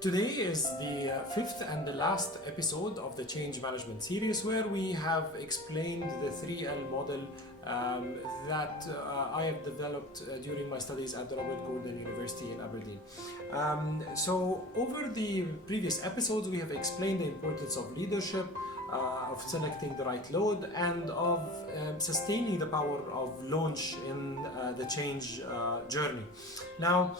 Today is the fifth and the last episode of the Change Management series, where we have explained the 3L model that I have developed during my studies at the Robert Gordon University in Aberdeen. So over the previous episodes, we have explained the importance of leadership, of selecting the right load, and of sustaining the power of launch in the change journey. Now,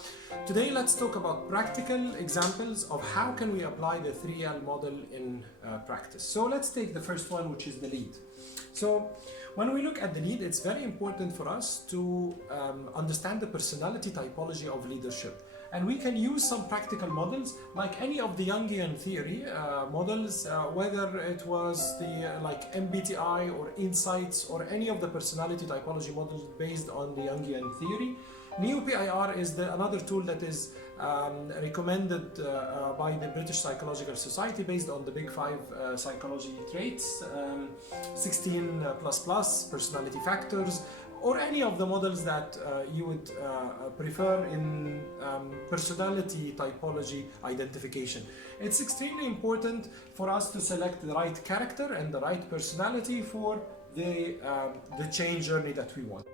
today let's talk about practical examples of how can we apply the 3L model in practice. So let's take the first one, which is the lead. So when we look at the lead, it's very important for us to understand the personality typology of leadership. And we can use some practical models like any of the Jungian theory models, whether it was the like MBTI or Insights or any of the personality typology models based on the Jungian theory. Neo-PIR is another tool that is recommended by the British Psychological Society based on the Big Five psychology traits, 16 plus personality factors, or any of the models that you would prefer in personality typology identification. It's extremely important for us to select the right character and the right personality for the change journey that we want.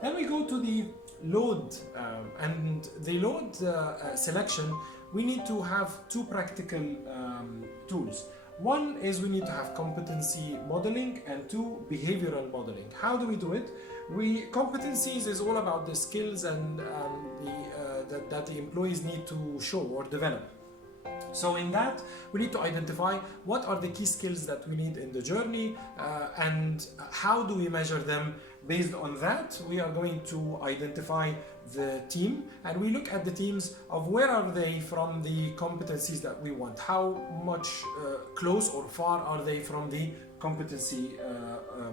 Then we go to the load, and the load selection, we need to have two practical tools. One is we need to have competency modeling, and two, behavioral modeling. How do we do it? Competencies is all about the skills and that the employees need to show or develop. So in that, we need to identify what are the key skills that we need in the journey and how do we measure them. Based on that, we are going to identify the team, and we look at the teams of where are they from the competencies that we want, how much close or far are they from the competency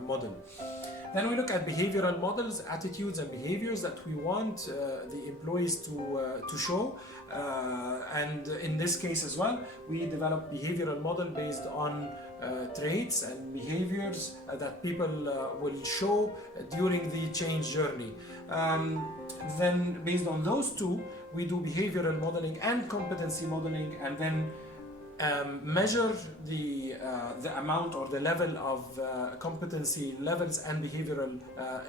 model. Then we look at behavioral models, attitudes and behaviors that we want the employees to show. And in this case as well, we develop behavioral model based on traits and behaviors that people will show during the change journey. Then based on those two, we do behavioral modeling and competency modeling, and then measure the amount or the level of competency levels and behavioral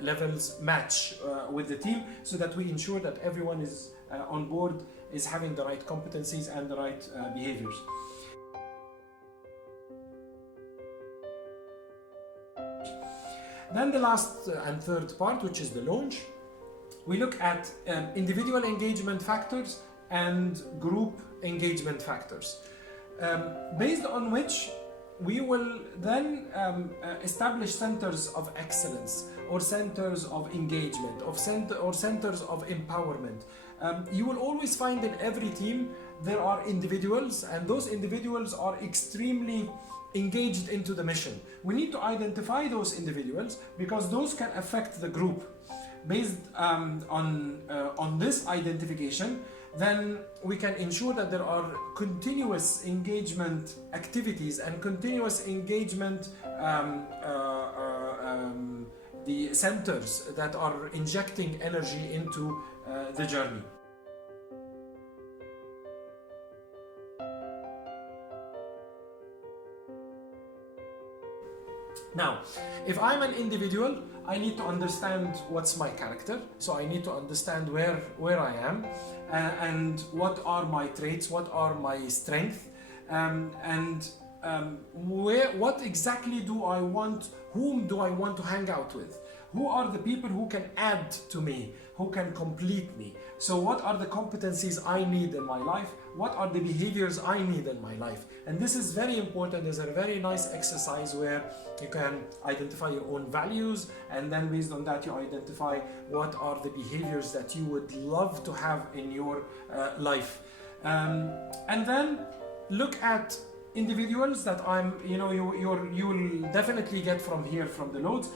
levels match with the team, so that we ensure that everyone is on board, is having the right competencies and the right behaviors. Then the last and third part, which is the launch, we look at individual engagement factors and group engagement factors, based on which we will then establish centers of excellence or centers of engagement or centers of empowerment. You will always find in every team there are individuals, and those individuals are extremely engaged into the mission. We need to identify those individuals because those can affect the group. Based on this identification, then we can ensure that there are continuous engagement activities and continuous engagement the centers that are injecting energy into the journey. Now, if I'm an individual, I need to understand what's my character. So I need to understand where I am and what are my traits, what are my strengths, what exactly do I want, whom do I want to hang out with? Who are the people who can add to me, who can complete me? So what are the competencies I need in my life? What are the behaviors I need in my life? And this is very important. There's a very nice exercise where you can identify your own values, and then based on that you identify what are the behaviors that you would love to have in your life. And then look at individuals that you will definitely get from here, from the notes,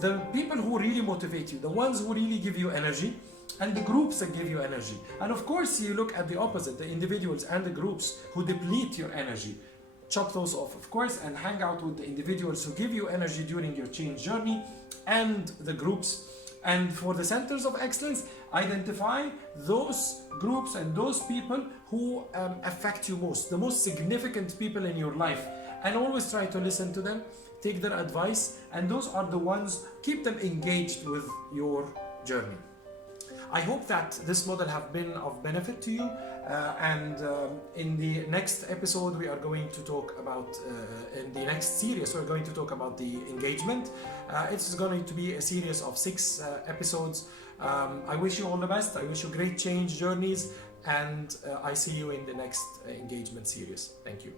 the people who really motivate you, the ones who really give you energy, and the groups that give you energy. And of course, you look at the opposite, the individuals and the groups who deplete your energy. chop those off, of course, and hang out with the individuals who give you energy during your change journey, and the groups. And for the centers of excellence, identify those groups and those people who affect you most, the most significant people in your life, and always try to listen to them, take their advice, and those are the ones, keep them engaged with your journey. I hope that this model have been of benefit to you, and in the next episode we are going to talk about, in the next series we're going to talk about the engagement. It's going to be a series of 6 episodes. I wish you all the best, I wish you great change journeys, and I see you in the next engagement series. Thank you.